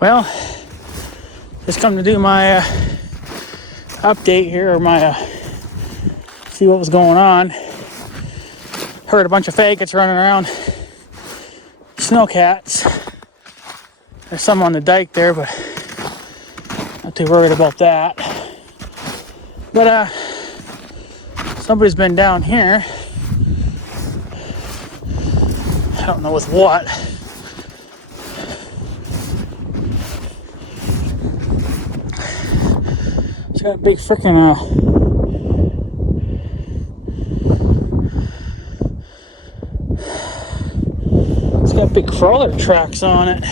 Well, just come to do my update here, or my see what was going on. Heard a bunch of faggots running around. Snowcats. There's some on the dike there, but not too worried about that. But somebody's been down here. I don't know with what. It's got a big freaking it's got big crawler tracks on it.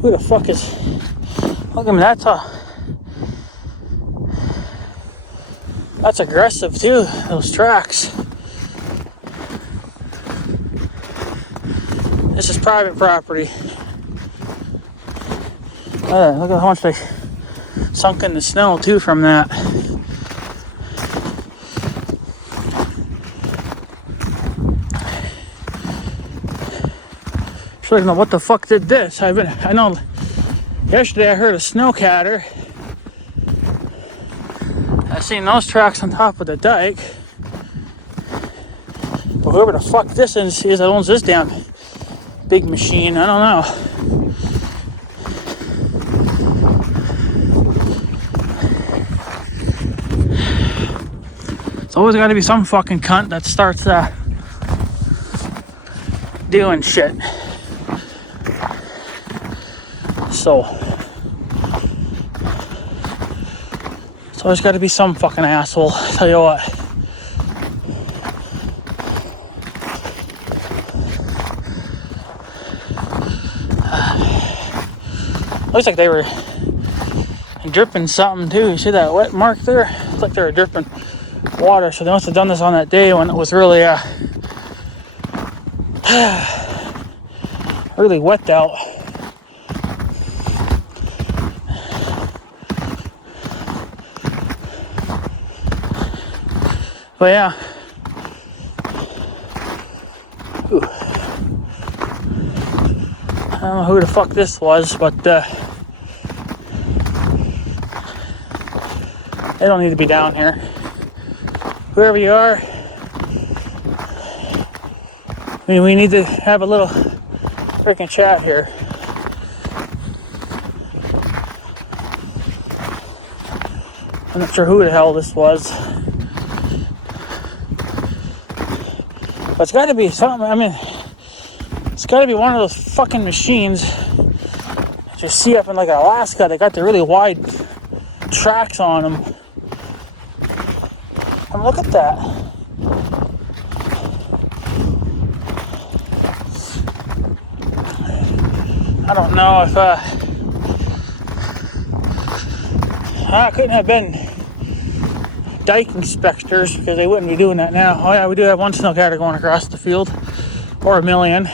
Who the fuck is? Look at me. That's aggressive too. Those tracks. This is private property. Look at how much they sunk in the snow too from that. So I don't know what the fuck did this. I know yesterday I heard a snowcatter. I seen those tracks on top of the dike. But whoever the fuck this is that owns this damn big machine, I don't know. It's always got to be some fucking cunt that starts doing shit. So it's always got to be some fucking asshole. I'll tell you what. Looks like they were dripping something too. You see that wet mark there? Looks like they were dripping water. So they must have done this on that day when it was really really wet out. But yeah. Ooh. I don't know who the fuck this was, but they don't need to be down here. Whoever you are, we need to have a little freaking chat here. I'm not sure who the hell this was. But it's got to be something. I mean, it's got to be one of those fucking machines that you see up in like Alaska. They got the really wide tracks on them. And look at that. I don't know if I couldn't have been dike inspectors, because they wouldn't be doing that now. Oh yeah, we do have one snowcatter going across the field, or a million.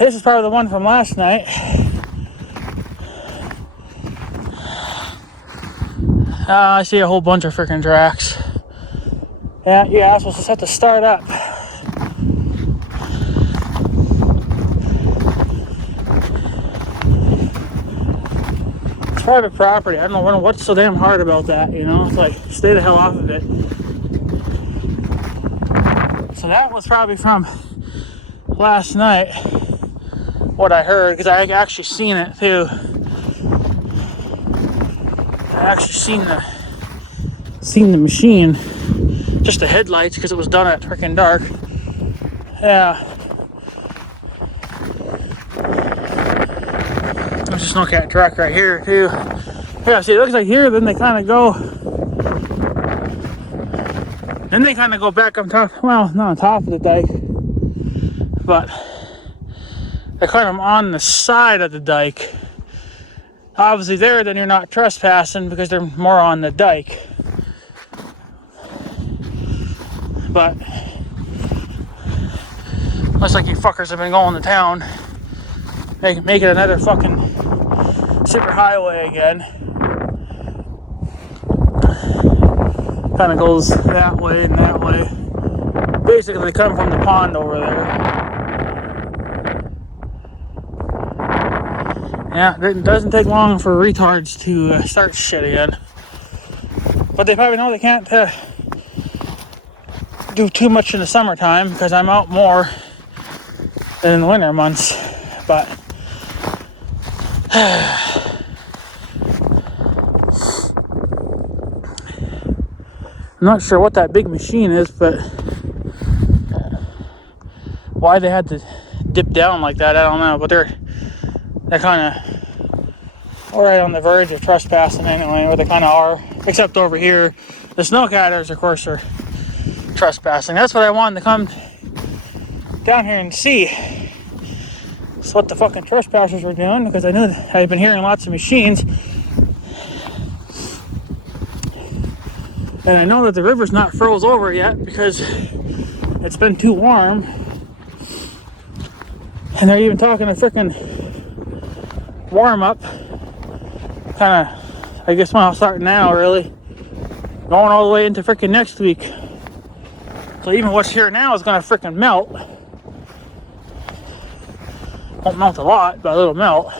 This is probably the one from last night. I see a whole bunch of freaking tracks. Yeah, I was supposed to have to start up. It's private property. I don't know what's so damn hard about that, you know? It's like, stay the hell off of it. So that was probably from last night, what I heard, because I actually seen it too. I actually seen the machine, just the headlights, because it was done at freaking dark. Yeah. There's a snowcat track right here too. Yeah, see, it looks like here, then they kind of go. Then they kind of go back on top. Well, not on top of the dike, but they're kind of on the side of the dike. Obviously, there, then you're not trespassing because they're more on the dike. But looks like you fuckers have been going to town, make it another fucking super highway again. Kind of goes that way and that way. Basically, they come from the pond over there. Yeah, it doesn't take long for retards to start shit again. But they probably know they can't do too much in the summertime because I'm out more than in the winter months. But I'm not sure what that big machine is, but why they had to dip down like that, I don't know. But they're kind of right on the verge of trespassing anyway, or they kind of are. Except over here, the snowcatters, of course, are trespassing. That's what I wanted to come down here and see. That's what the fucking trespassers were doing, because I knew that I've been hearing lots of machines. And I know that the river's not froze over yet because it's been too warm. And they're even talking a freaking warm up. Kind of, I guess I'll start now, really. Going all the way into freaking next week. So even what's here now is going to freaking melt. Won't melt a lot, but it'll melt.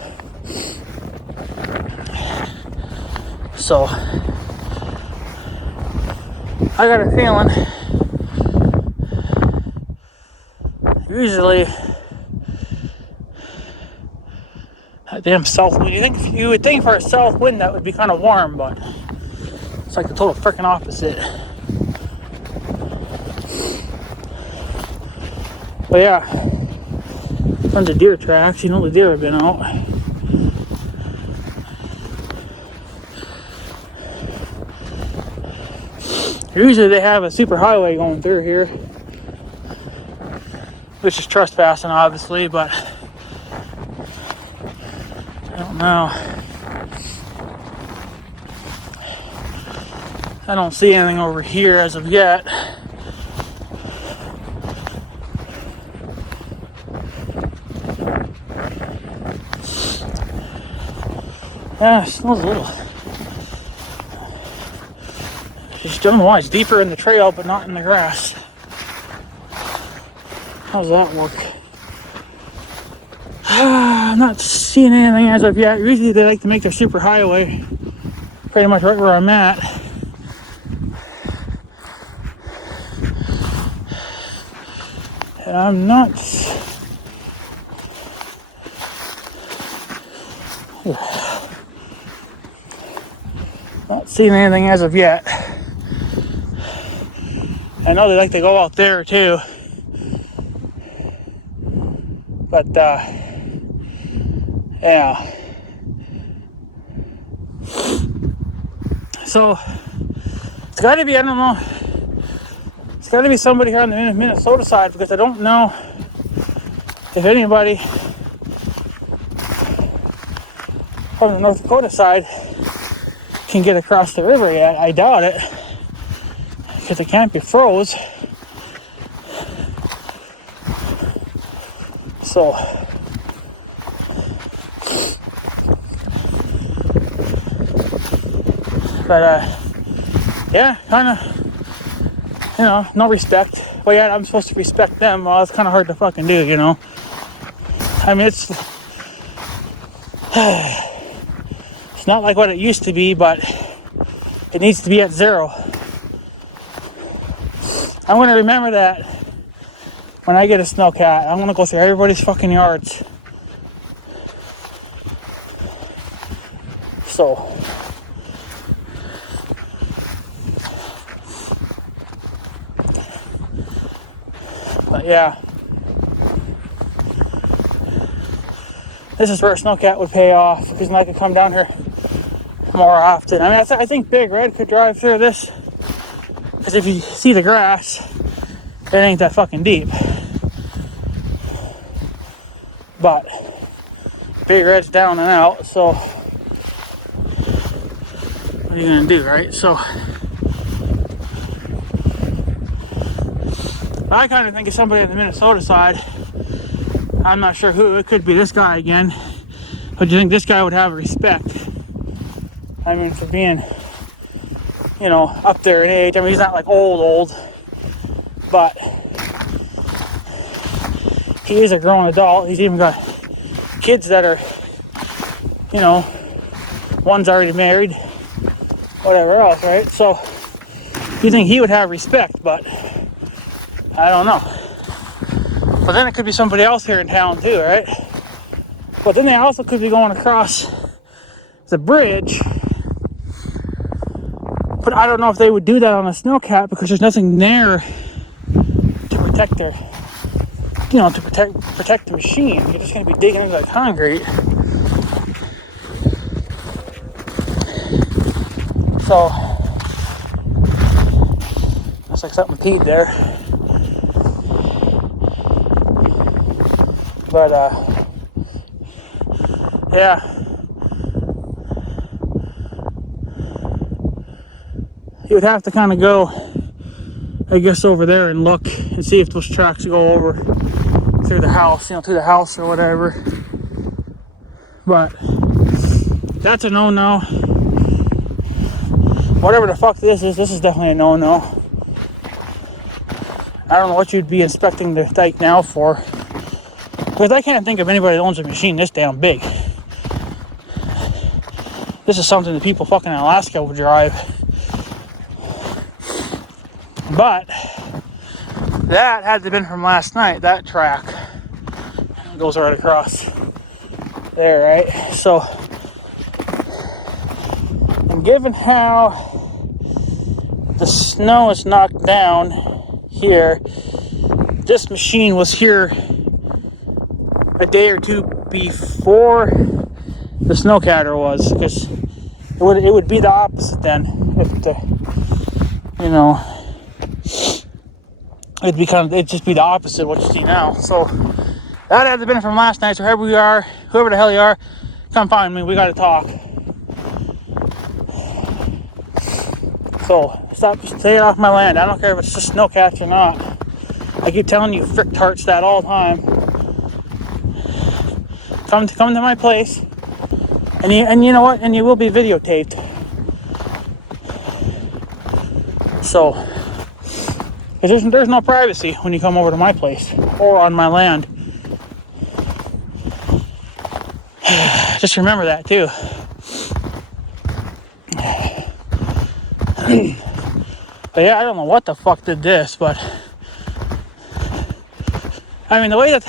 So I got a feeling usually that damn south wind, you would think for a south wind that would be kind of warm, but it's like the total freaking opposite. But yeah, tons of deer tracks. You know the deer have been out. Usually they have a super highway going through here, which is trespassing, obviously, but I don't know. I don't see anything over here as of yet. Yeah, it smells a little. Just don't know why it's deeper in the trail, but not in the grass. How does that work? I'm not seeing anything as of yet. Usually they like to make their super highway pretty much right where I'm at. And I'm not seeing anything as of yet. I know they like to go out there too, but yeah. So it's got to be, I don't know, it's got to be somebody here on the Minnesota side, because I don't know if anybody from the North Dakota side can get across the river yet. I doubt it, because it can't be froze. So but yeah, kind of, you know, no respect. Well, yeah, I'm supposed to respect them. Well, it's kind of hard to fucking do, you know. I mean, it's not like what it used to be, but it needs to be at zero. I'm going to remember that when I get a snowcat. I'm going to go through everybody's fucking yards. So but yeah, this is where a snowcat would pay off, because then I could come down here more often. I mean, I think Big Red could drive through this, because if you see the grass, it ain't that fucking deep. But Big Red's down and out, so what are you gonna do, right? So I kind of think of somebody on the Minnesota side. I'm not sure who. It could be this guy again. But do you think this guy would have respect? I mean, for being, you know, up there in age. I mean, he's not like old, but he is a grown adult. He's even got kids that are, you know, one's already married, whatever else, right? So you think he would have respect, but I don't know. But then it could be somebody else here in town too, right? But then they also could be going across the bridge. But I don't know if they would do that on a snowcat because there's nothing there to protect their, you know, to protect the machine. You're just going to be digging into the concrete. So looks like something peed there. But yeah. You would have to kind of go, I guess, over there and look and see if those tracks go over through the house, you know, through the house or whatever. But that's a no-no. Whatever the fuck this is definitely a no-no. I don't know what you'd be inspecting the dike now for. Because I can't think of anybody that owns a machine this damn big. This is something that people fucking in Alaska would drive. But that had to have been from last night, that track. It goes right across there, right? So, and given how the snow is knocked down here, this machine was here a day or two before the snowcatter was, because it would be the opposite then if the, you know, it'd just be the opposite of what you see now. So that had to have been from last night. So whoever we are, whoever the hell you are, come find me. We gotta talk. So stop staying off my land. I don't care if it's just snowcats or not. I keep telling you, frick tarts that all the time. Come to my place, and you know what? And you will be videotaped. So. Because there's no privacy when you come over to my place or on my land. Just remember that too. But yeah, I don't know what the fuck did this, but I mean, the way that,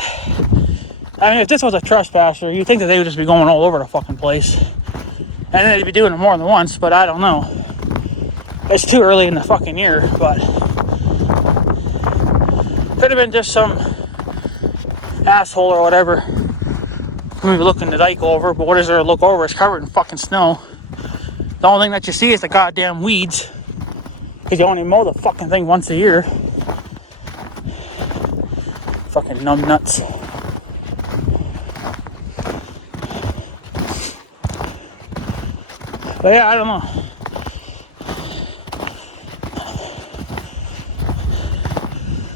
I mean, if this was a trespasser, you'd think that they would just be going all over the fucking place. And then they'd be doing it more than once, but I don't know. It's too early in the fucking year, but could have been just some asshole or whatever maybe looking the dike over, but what is there to look over? It's covered in fucking snow. The only thing that you see is the goddamn weeds, because you only mow the fucking thing once a year. Fucking numbnuts. But yeah, I don't know.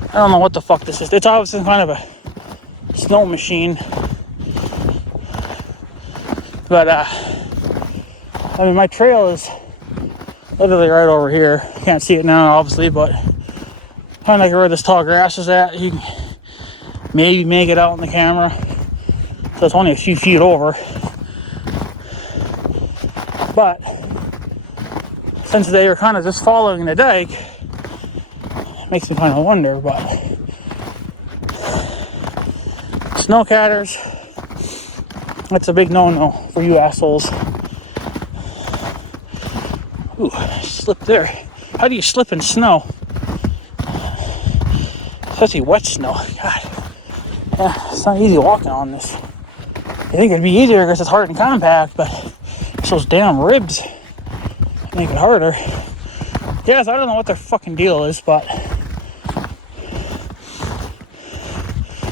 I don't know what the fuck this is. It's obviously kind of a snow machine. But, I mean, my trail is literally right over here. You can't see it now, obviously, but kind of like where this tall grass is at. You can maybe make it out in the camera. So it's only a few feet over. But since they were kind of just following the dike, makes me kind of wonder, but snowcatters, that's a big no-no for you assholes. Ooh, slip there. How do you slip in snow? Especially wet snow. God. Yeah, it's not easy walking on this. I think it'd be easier because it's hard and compact, but it's those damn ribs make it harder. Yes, I don't know what their fucking deal is, but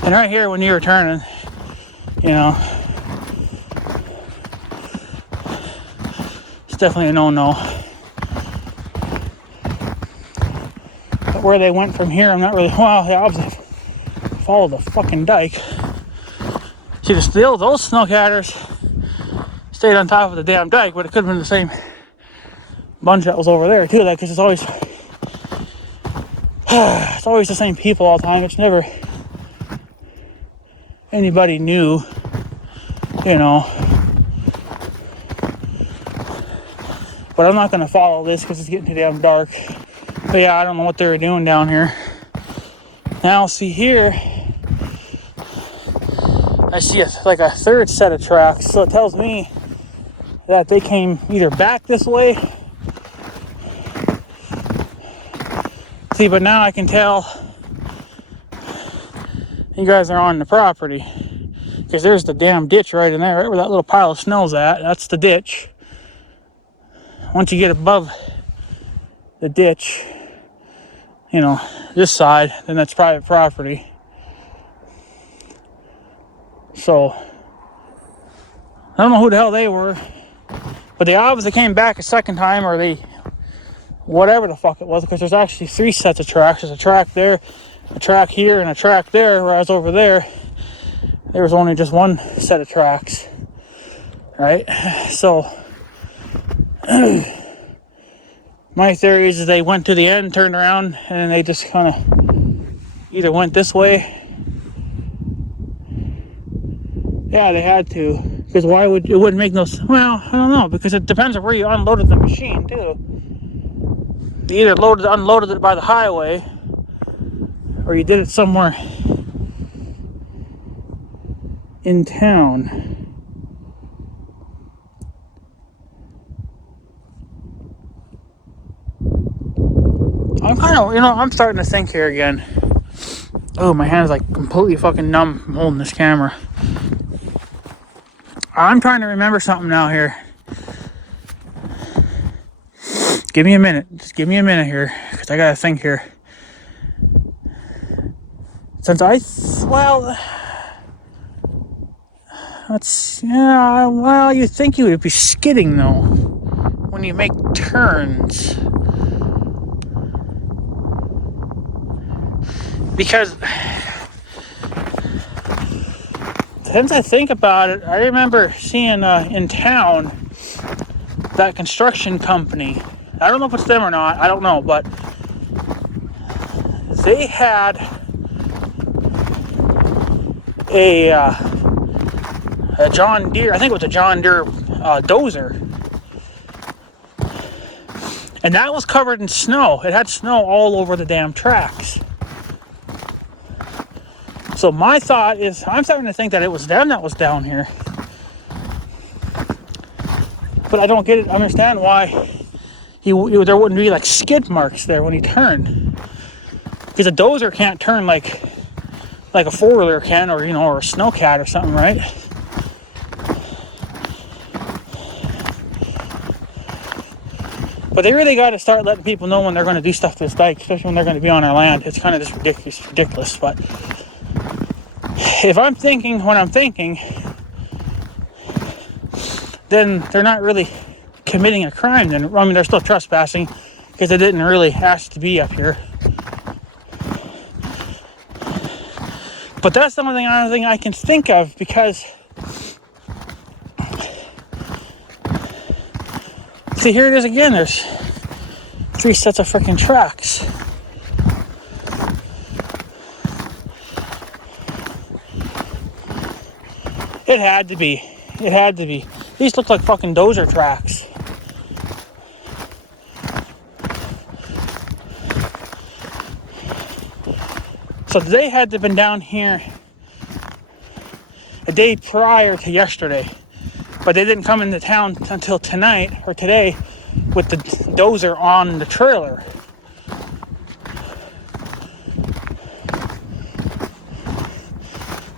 and right here when you're turning, you know, it's definitely a no-no. But where they went from here, I'm not really, well, they obviously followed the fucking dike. See, those snowcatters stayed on top of the damn dike, but it could have been the same bunch that was over there too, because it's always the same people all the time. It's never anybody knew, you know. But I'm not going to follow this because it's getting too damn dark. But yeah, I don't know what they were doing down here. Now, see here, I see like a third set of tracks. So it tells me that they came either back this way. See, but now I can tell you guys are on the property. Because there's the damn ditch right in there, right where that little pile of snow's at. That's the ditch. Once you get above the ditch, you know, this side, then that's private property. So, I don't know who the hell they were, but they obviously came back a second time, or they, whatever the fuck it was, because there's actually 3 sets of tracks. There's a track there, a track here, and a track there, whereas over there, there was only just 1 set of tracks, right? So, my theory is they went to the end, turned around, and they just kind of either went this way. Yeah, they had to, because why would it wouldn't make no? Well, I don't know, because it depends on where you unloaded the machine too. You either unloaded it by the highway, or you did it somewhere in town. I'm kind of, I'm starting to think here again. Oh, my hand's like completely fucking numb from holding this camera. I'm trying to remember something now here. Give me a minute. Just give me a minute here, because I gotta think here. Since you think you would be skidding though when you make turns. Because since I think about it, I remember seeing in town that construction company. I don't know if it's them or not. I don't know, but they had a John Deere. I think it was a John Deere dozer, and that was covered in snow. It had snow all over the damn tracks. So my thought is, I'm starting to think that it was them that was down here. But I don't understand why there wouldn't be like skid marks there when he turned. Because a dozer can't turn like a four-wheeler can, or or a snowcat or something, right? But they really got to start letting people know when they're going to do stuff to this dike, especially when they're going to be on our land. It's kind of just ridiculous. But if I'm thinking what I'm thinking, then they're not really committing a crime. Then they're still trespassing because they didn't really ask to be up here. But that's the only thing I can think of, because see, here it is again. There's 3 sets of freaking tracks. It had to be. It had to be. These look like fucking dozer tracks. So they had to have been down here a day prior to yesterday. But they didn't come into town until tonight or today with the dozer on the trailer.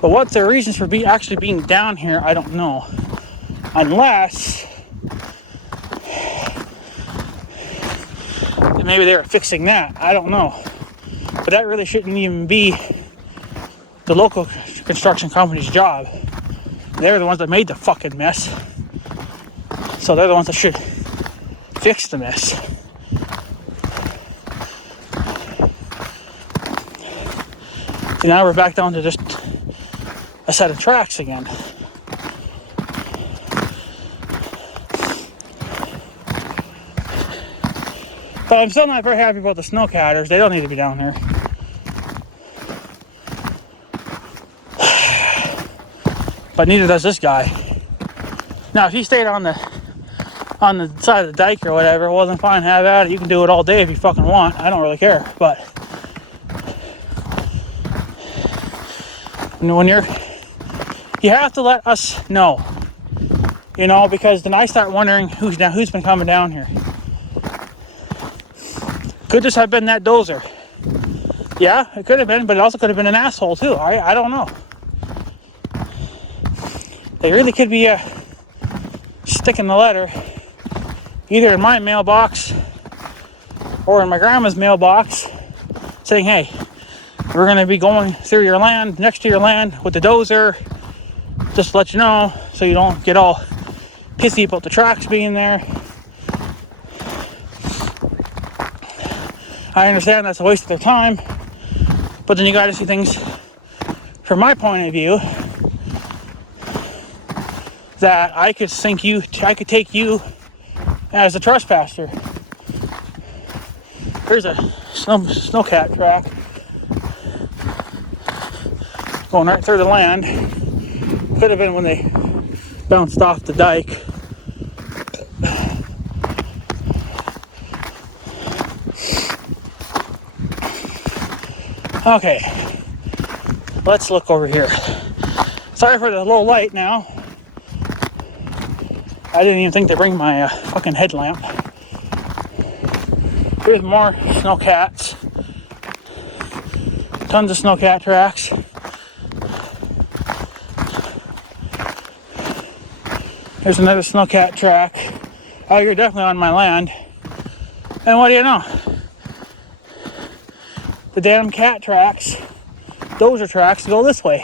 But what their reasons for actually being down here, I don't know. Unless maybe they were fixing that. I don't know. But that really shouldn't even be the local construction company's job. They're the ones that made the fucking mess. So they're the ones that should fix the mess. So now we're back down to just a set of tracks again. But I'm still not very happy about the snowcatters. They don't need to be down here. but neither does this guy. Now, if he stayed on the side of the dike or whatever, wasn't fine, have at it. You can do it all day if you fucking want. I don't really care. But when you have to let us know, you know, because then I start wondering who's been coming down here. Could this have been that dozer? Yeah, it could have been, but it also could have been an asshole too. I don't know. They really could be sticking the letter either in my mailbox or in my grandma's mailbox saying, hey, we're going to be going through your land, next to your land with the dozer, just to let you know so you don't get all pissy about the tracks being there. I understand that's a waste of their time, but then you got to see things from my point of view, that I could take you as a trespasser. Here's a snowcat track going right through the land. Could have been when they bounced off the dike. Okay, let's look over here. Sorry for the low light now. I didn't even think to bring my fucking headlamp. Here's more snowcats. Tons of snowcat tracks. Here's another snowcat track. Oh, you're definitely on my land. And what do you know? The damn cat tracks, dozer tracks, go this way.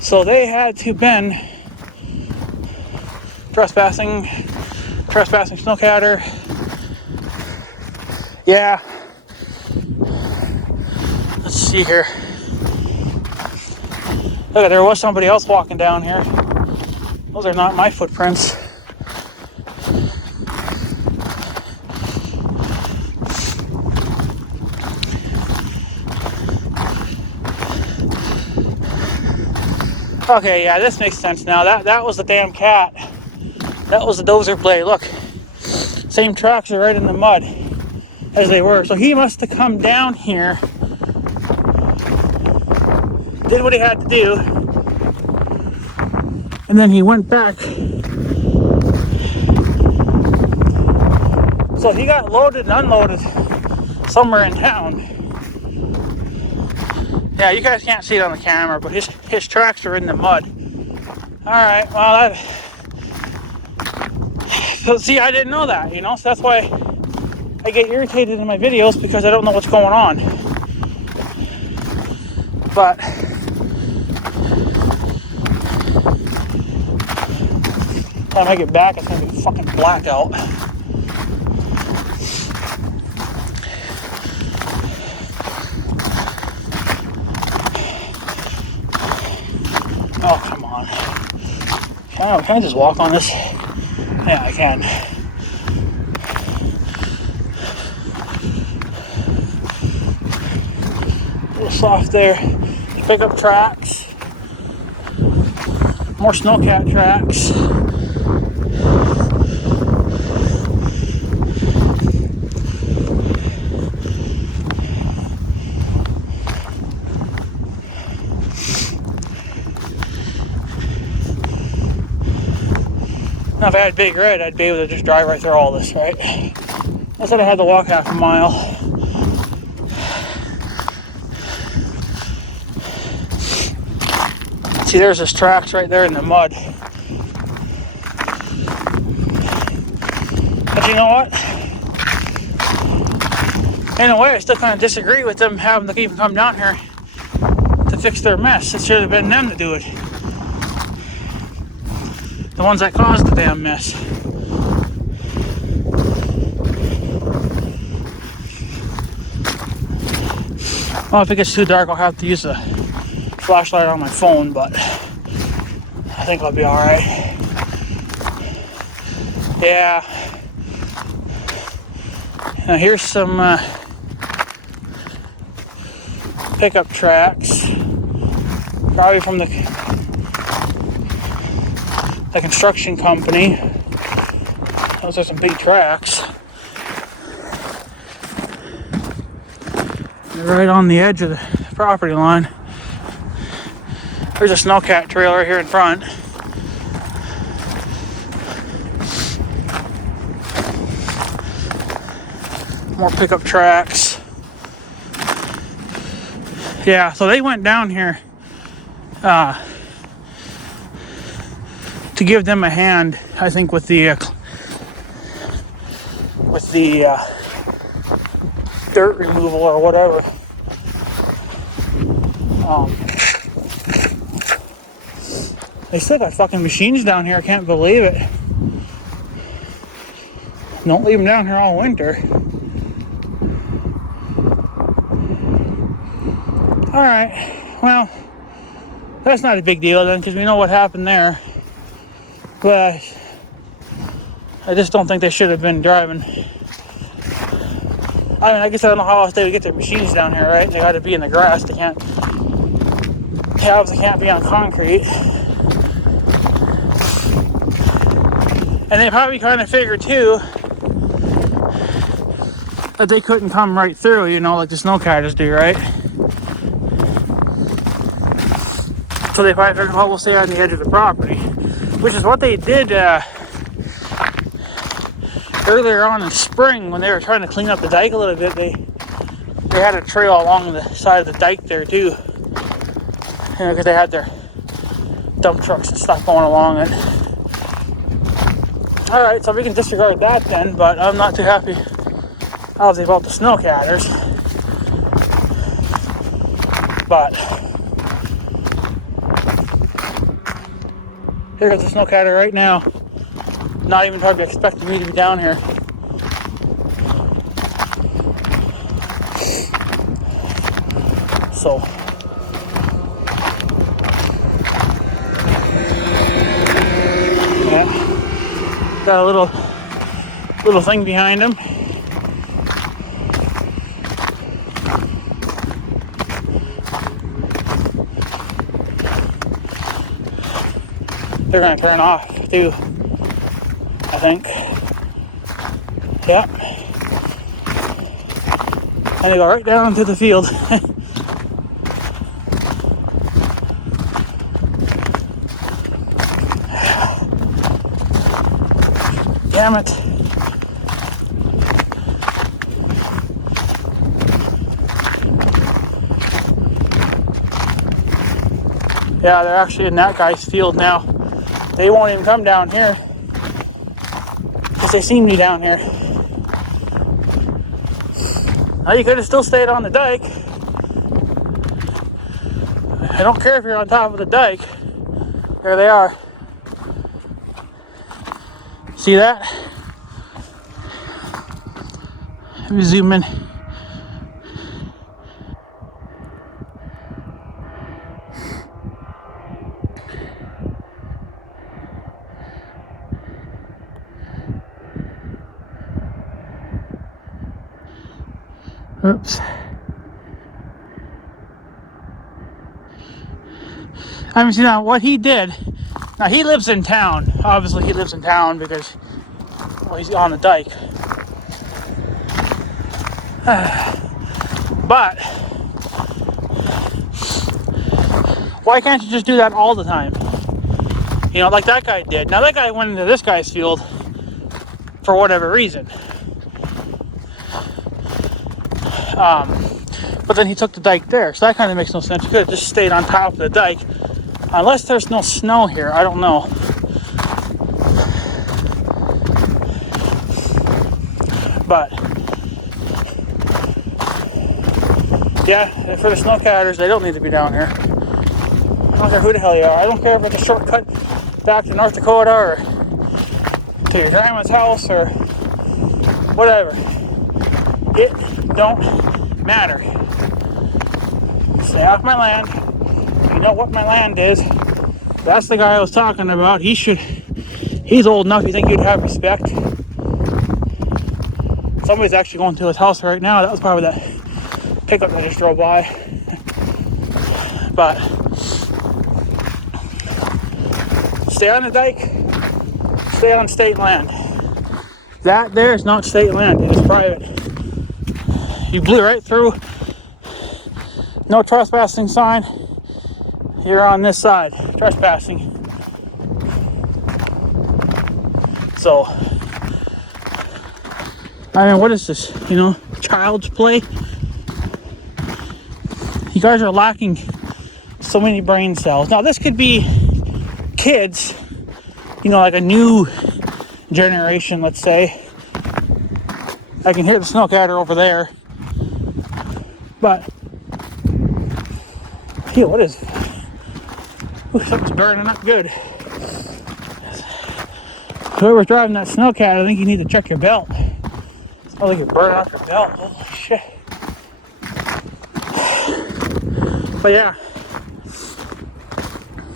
So they had to been trespassing snowcatter. Yeah. Let's see here. Look, there was somebody else walking down here. Those are not my footprints. Okay, yeah, this makes sense now. That was the damn cat. That was the dozer blade. Look, same tracks are right in the mud as they were. So he must have come down here, did what he had to do, and then he went back. So he got loaded and unloaded somewhere in town. Yeah, you guys can't see it on the camera, but his tracks are in the mud. Alright, well, so see, I didn't know that, you know, so that's why I get irritated in my videos, because I don't know what's going on. But time I get back, it's gonna be a fucking blackout. Oh, come on. Can I just walk on this? Yeah, I can. A little soft there. Pick up tracks. More snowcat tracks. Now, if I had Big Red, I'd be able to just drive right through all this, right? I said I had to walk half a mile. See, there's this tracks right there in the mud. But you know what? In a way, I still kind of disagree with them having to even come down here to fix their mess. It should have been them to do it. The ones that caused the damn mess. Well, if it gets too dark, I'll have to use a flashlight on my phone, but I think I'll be alright. Yeah. Now here's some pickup tracks, probably from the construction company. Those are some big tracks. They're right on the edge of the property line. There's a snowcat trail right here in front. More pickup tracks. Yeah, so they went down here to give them a hand, I think, with the dirt removal or whatever. They still got fucking machines down here. I can't believe it. Don't leave them down here all winter. Alright, well, that's not a big deal then, because we know what happened there. But I just don't think they should have been driving. I mean, I guess I don't know how else they would get their machines down here, right? They got to be in the grass. They obviously can't be on concrete. And they probably kind of figured too that they couldn't come right through, you know, like the snowcatters do, right? So they probably figured, well, we'll stay on the edge of the property, which is what they did earlier on in spring when they were trying to clean up the dike a little bit. They had a trail along the side of the dike there too, you know, because they had their dump trucks and stuff going along it. Alright, so we can disregard that then, but I'm not too happy obviously about the snowcatters. But here goes the snowcatter right now. Not even probably expecting me to be down here. So yeah. Got a little thing behind him. They're gonna turn off too, I think. Yep. And they go right down into the field. Damn it. Yeah, they're actually in that guy's field now. They won't even come down here because they see me down here. Now you could have still stayed on the dike. I don't care if you're on top of the dike. There they are. See that? Let me zoom in. Oops. I mean, see now what he did. Now he lives in town. Obviously, he lives in town because, well, he's on the dike. But why can't you just do that all the time? You know, like that guy did. Now that guy went into this guy's field for whatever reason. But then he took the dike there, so that kind of makes no sense. You could have just stayed on top of the dike, unless there's no snow here. I don't know. But yeah, for the snowcatters, they don't need to be down here. I don't care who the hell you are. I don't care if it's a shortcut back to North Dakota or to your grandma's house or whatever. It don't matter. Stay off my land. You know what my land is. That's the guy I was talking about. He's old enough. You think he'd have respect Somebody's actually going to his house right now. That was probably that pickup that just drove by. But stay on the dike, stay on state land. That there is not state land, it is private. You blew right through, no trespassing sign, you're on this side, trespassing. So, I mean, what is this, you know, child's play? You guys are lacking so many brain cells. Now, this could be kids, you know, like a new generation, let's say. I can hear the snowcatter over there. But, hey, what is... Ooh, something's burning up good. Whoever's driving that snowcat, I think you need to check your belt. It's not like you're burning up your belt. Holy shit. But yeah,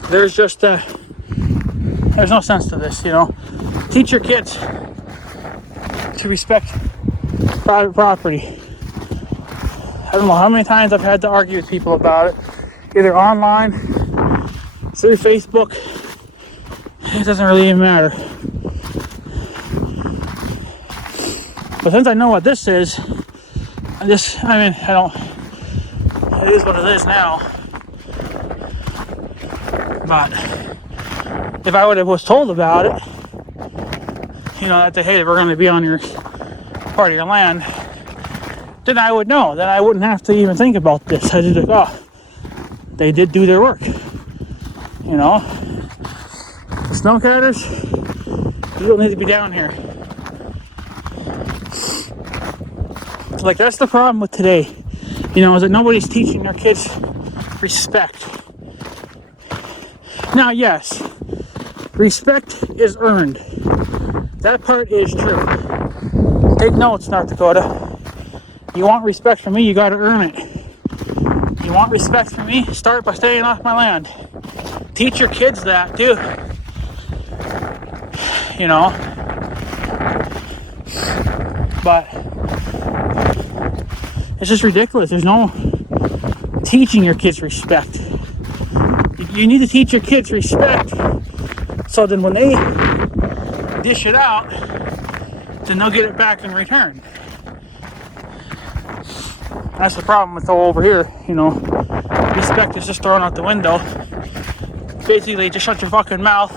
there's just there's no sense to this, you know. Teach your kids to respect private property. I don't know how many times I've had to argue with people about it, either online, through Facebook. It doesn't really even matter. But since I know what this is, it is what it is now. But if I was told about it, you know, that hey, we're going to be on your part of your land, then I would know. Then I wouldn't have to even think about this. I'd just like, oh, they did do their work. You know, the snowcatters, you don't need to be down here. Like, that's the problem with today, you know, is that nobody's teaching their kids respect. Now, yes, respect is earned. That part is true. Take notes, North Dakota. You want respect from me, you gotta earn it. You want respect from me, start by staying off my land. Teach your kids that, too. You know? But it's just ridiculous. There's no teaching your kids respect. You need to teach your kids respect, so then when they dish it out, then they'll get it back in return. That's the problem with all over here, you know. Respect is just thrown out the window. Basically, just shut your fucking mouth.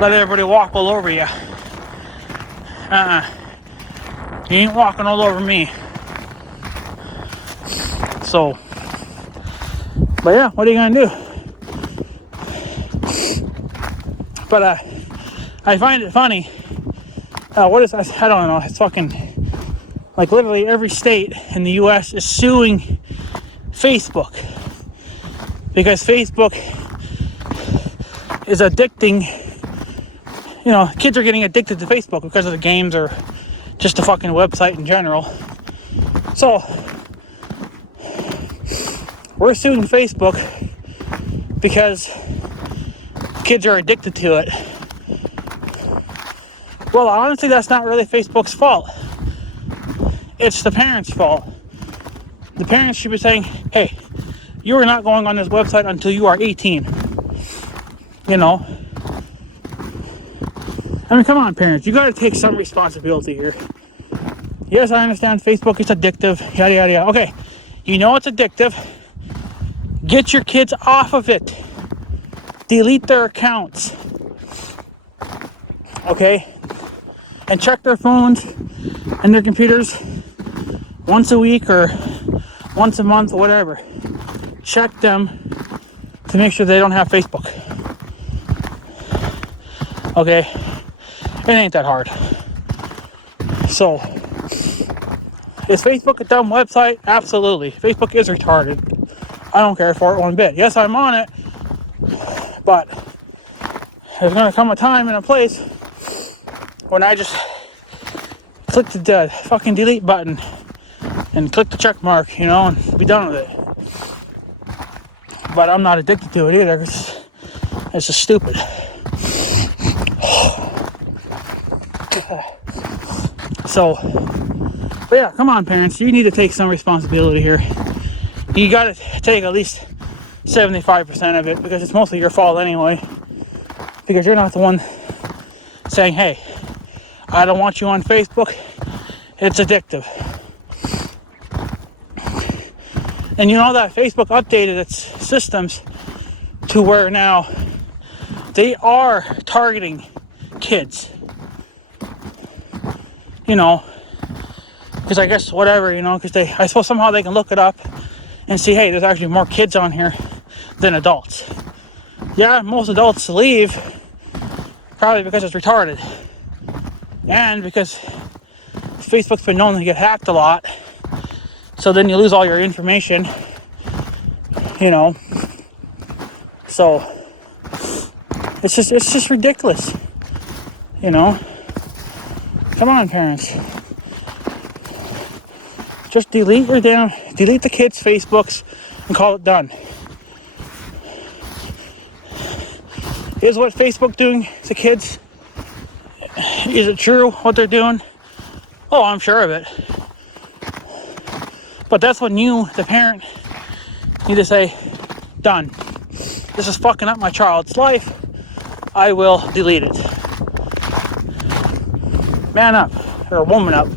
Let everybody walk all over you. You ain't walking all over me. So, but yeah, what are you gonna do? But I find it funny. What is, I don't know, it's fucking, like, literally every state in the US is suing Facebook because Facebook is addicting. You know, kids are getting addicted to Facebook because of the games or just the fucking website in general. So we're suing Facebook because kids are addicted to it. Well, honestly, that's not really Facebook's fault. It's the parents' fault. The parents should be saying, hey, you are not going on this website until you are 18. You know? I mean, come on, parents. You gotta take some responsibility here. Yes, I understand Facebook is addictive, yada, yada, yada. Okay, you know it's addictive. Get your kids off of it. Delete their accounts. Okay? And check their phones and their computers once a week or once a month or whatever. Check them to make sure they don't have Facebook. Okay? It ain't that hard. So, is Facebook a dumb website? Absolutely. Facebook is retarded. I don't care for it one bit. Yes, I'm on it, but there's going to come a time and a place when I just click the fucking delete button and click the check mark, you know, and be done with it. But I'm not addicted to it either. It's just stupid. So, But yeah, come on, parents. You need to take some responsibility here. You got to take at least 75% of it, because it's mostly your fault anyway. Because you're not the one saying, hey, I don't want you on Facebook. It's addictive. And you know that Facebook updated its systems to where now they are targeting kids. You know, because I guess whatever, you know, because I suppose somehow they can look it up and see, hey, there's actually more kids on here than adults. Yeah, most adults leave probably because it's retarded. And because Facebook's been known to get hacked a lot. So then you lose all your information, you know. So it's just ridiculous, you know. Come on, parents. Just delete the kids' Facebooks and call it done. Is what Facebook doing to kids? Is it true what they're doing? Oh, I'm sure of it. But that's when you, the parent, need to say, done. This is fucking up my child's life. I will delete it. Man up, or woman up.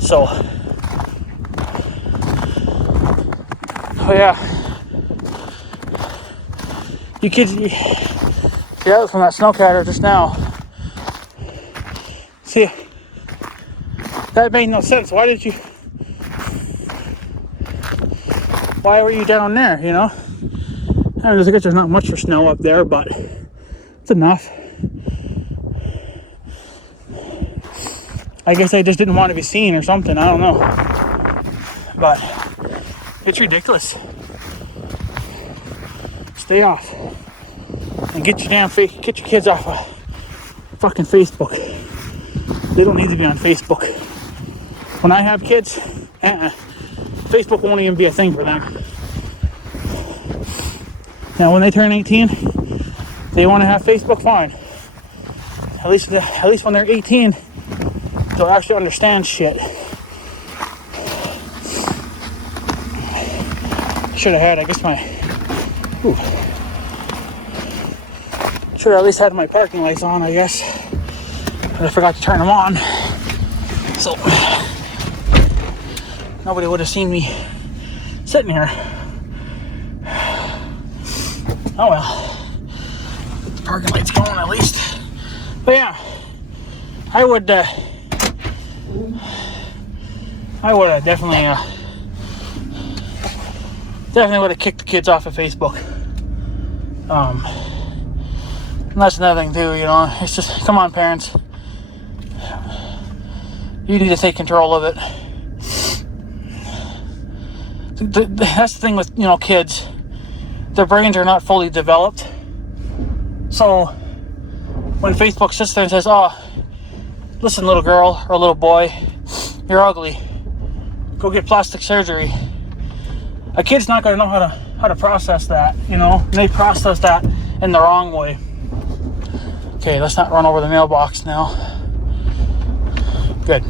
So, oh yeah. You kids, yeah, that was from that snowcatter just now. See, that made no sense. Why were you down there, you know? I guess there's not much for snow up there, but it's enough. I guess they just didn't want to be seen or something, I don't know. But it's ridiculous. Stay off. And get your kids off of fucking Facebook. They don't need to be on Facebook. When I have kids, Facebook won't even be a thing for them. Now when they turn 18, they want to have Facebook, fine. At least when they're 18, they'll actually understand shit. Should have had, I guess, should have at least had my parking lights on, I guess. But I forgot to turn them on. So, nobody would have seen me sitting here. Oh well. Get the parking lights going at least. But yeah, I would definitely would have kicked the kids off of Facebook. And that's another thing too, you know. It's just, come on, parents. You need to take control of it. That's the thing with, you know, kids. Their brains are not fully developed. So when Facebook sits there and says, oh, listen, little girl or little boy, you're ugly, go get plastic surgery, a kid's not going to know how to process that, you know. And they process that in the wrong way. Okay, let's not run over the mailbox now. Good.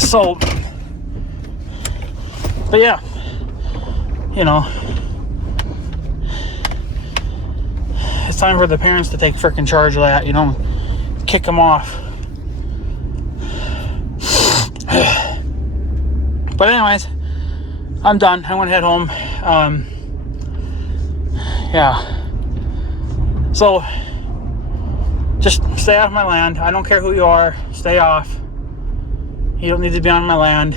So, but yeah, you know, it's time for the parents to take freaking charge of that, you know, kick them off. But anyways, I'm done. I want to head home. Yeah. So, just stay off my land. I don't care who you are. Stay off. You don't need to be on my land.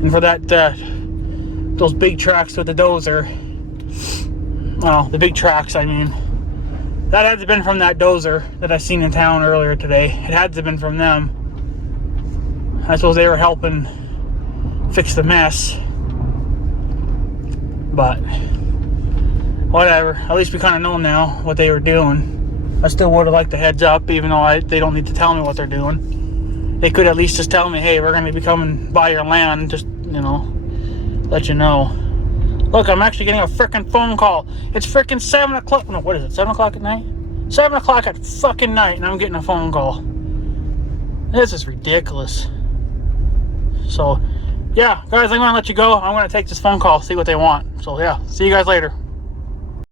And for that, those big tracks with the dozer. Well, the big tracks, I mean. That had to have been from that dozer that I seen in town earlier today. It had to have been from them. I suppose they were helping fix the mess. But whatever. At least we kind of know now what they were doing. I still would have liked the heads up, even though they don't need to tell me what they're doing. They could at least just tell me, hey, we're going to be coming by your land. Just, you know, let you know. Look, I'm actually getting a freaking phone call. It's freaking 7 o'clock. No, what is it? 7 o'clock at night? 7 o'clock at fucking night, and I'm getting a phone call. This is ridiculous. So, yeah, guys, I'm going to let you go. I'm going to take this phone call, see what they want. So, yeah, see you guys later.